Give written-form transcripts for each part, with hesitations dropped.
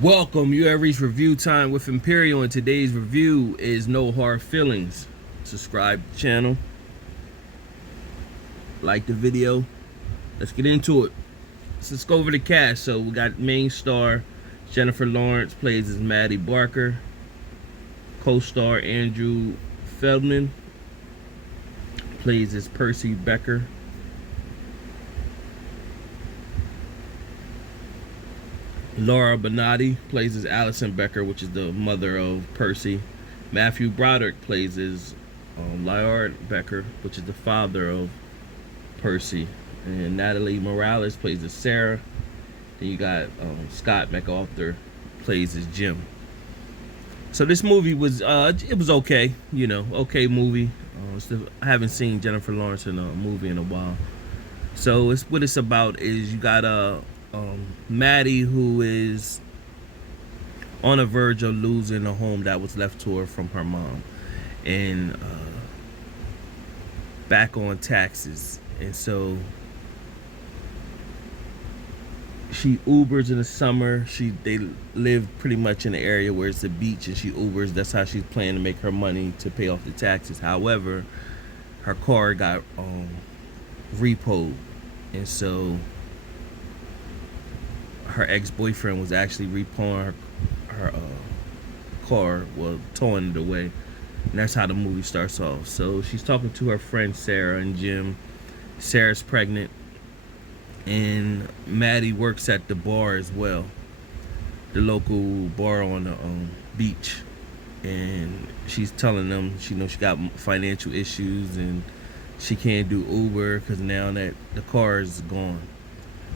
Welcome, you have reached review time with Imperial, and today's review is No Hard Feelings. Subscribe to the channel, like the video. Let's get into it. Let's go over the cast. So we got main star Jennifer Lawrence plays as Maddie Barker, co-star Andrew Feldman plays as Percy Becker, Laura Benatti plays as Allison Becker, which is the mother of Percy. Matthew Broderick plays as Lyard Becker, which is the father of Percy. And Natalie Morales plays as Sarah. Then you got Scott MacArthur plays as Jim. So this movie was it was okay, okay movie. I haven't seen Jennifer Lawrence in a movie in a while. So what it's about is you got Maddie, who is on the verge of losing a home that was left to her from her mom, and back on taxes. And so she Ubers in the summer. They live pretty much in the area where it's the beach, and she Ubers. That's how she's planning to make her money to pay off the taxes. However, her car got repoed, and so her ex-boyfriend was actually repoing her car, well, towing it away. And that's how the movie starts off. So she's talking to her friend Sarah and Jim. Sarah's pregnant, and Maddie works at the bar as well, the local bar on the beach. And she's telling them she got financial issues and she can't do Uber because now that the car is gone,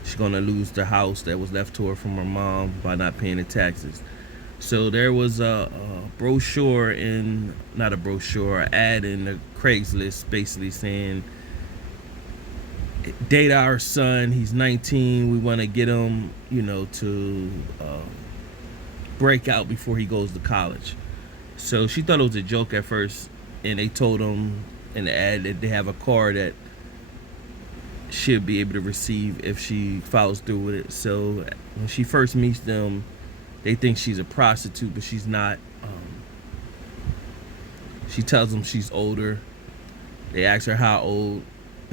she's gonna lose the house that was left to her from her mom by not paying the taxes. So there was a brochure an ad in the Craigslist basically saying, date our son, he's 19, we want to get him, to break out before he goes to college. So she thought it was a joke at first, and they told him in the ad that they have a car that she'll be able to receive if she follows through with it. So when she first meets them, they think she's a prostitute, but she's not. She tells them she's older. They ask her how old.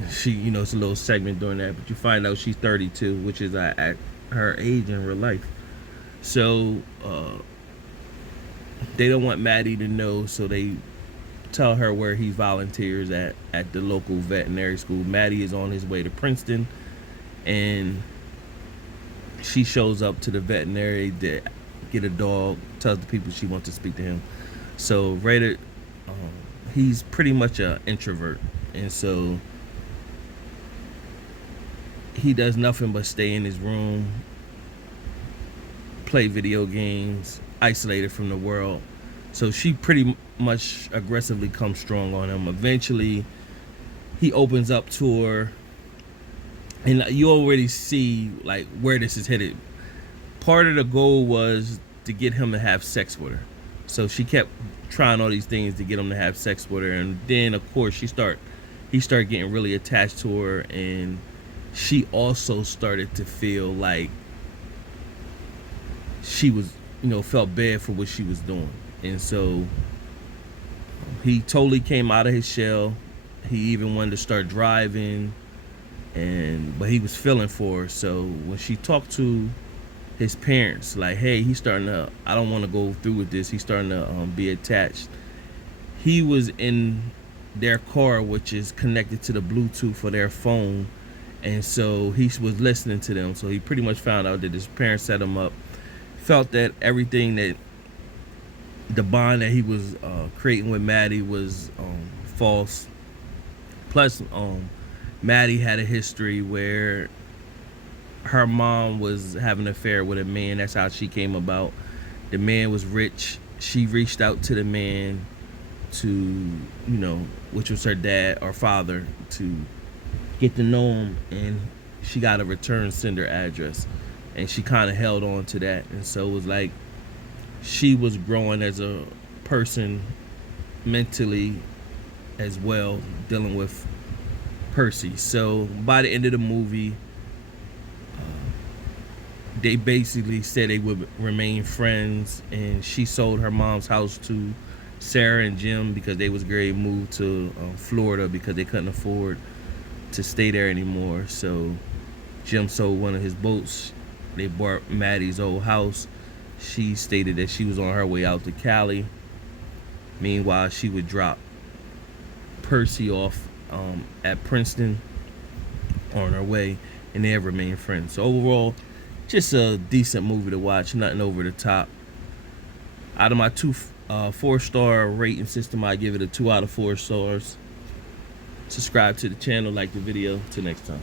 She, it's a little segment during that, but you find out she's 32, which is at her age in real life. So they don't want Maddie to know, so they tell her where he volunteers at the local veterinary school. Maddie is on his way to Princeton, and she shows up to the veterinary to get a dog, tells the people she wants to speak to him. So Raider, he's pretty much an introvert, and so he does nothing but stay in his room, play video games, isolated from the world. So she pretty much aggressively comes strong on him. Eventually, he opens up to her, and you already see like where this is headed. Part of the goal was to get him to have sex with her. So she kept trying all these things to get him to have sex with her, and then of course he started getting really attached to her, and she also started to feel like she was, felt bad for what she was doing. And so he totally came out of his shell. He even wanted to start driving, but he was feeling for her. So when she talked to his parents, like, hey, I don't want to go through with this, he's starting to be attached. He was in their car, which is connected to the Bluetooth for their phone, and so he was listening to them. So he pretty much found out that his parents set him up, felt that everything that the bond that he was creating with Maddie was false. Plus, Maddie had a history where her mom was having an affair with a man. That's how she came about. The man was rich. She reached out to the man to, which was her dad or father, to get to know him, and she got a return sender address, and she kind of held on to that. And so it was like she was growing as a person mentally as well, dealing with Percy. So by the end of the movie, they basically said they would remain friends, and she sold her mom's house to Sarah and Jim because they was ready to move to Florida because they couldn't afford to stay there anymore. So Jim sold one of his boats. They bought Maddie's old house. She stated that she was on her way out to Cali. Meanwhile, she would drop Percy off at Princeton on her way, and they have remained friends. So overall, just a decent movie to watch, nothing over the top. Out of my 4-star rating system, I give it a 2 out of 4 stars. Subscribe to the channel, like the video. Till next time.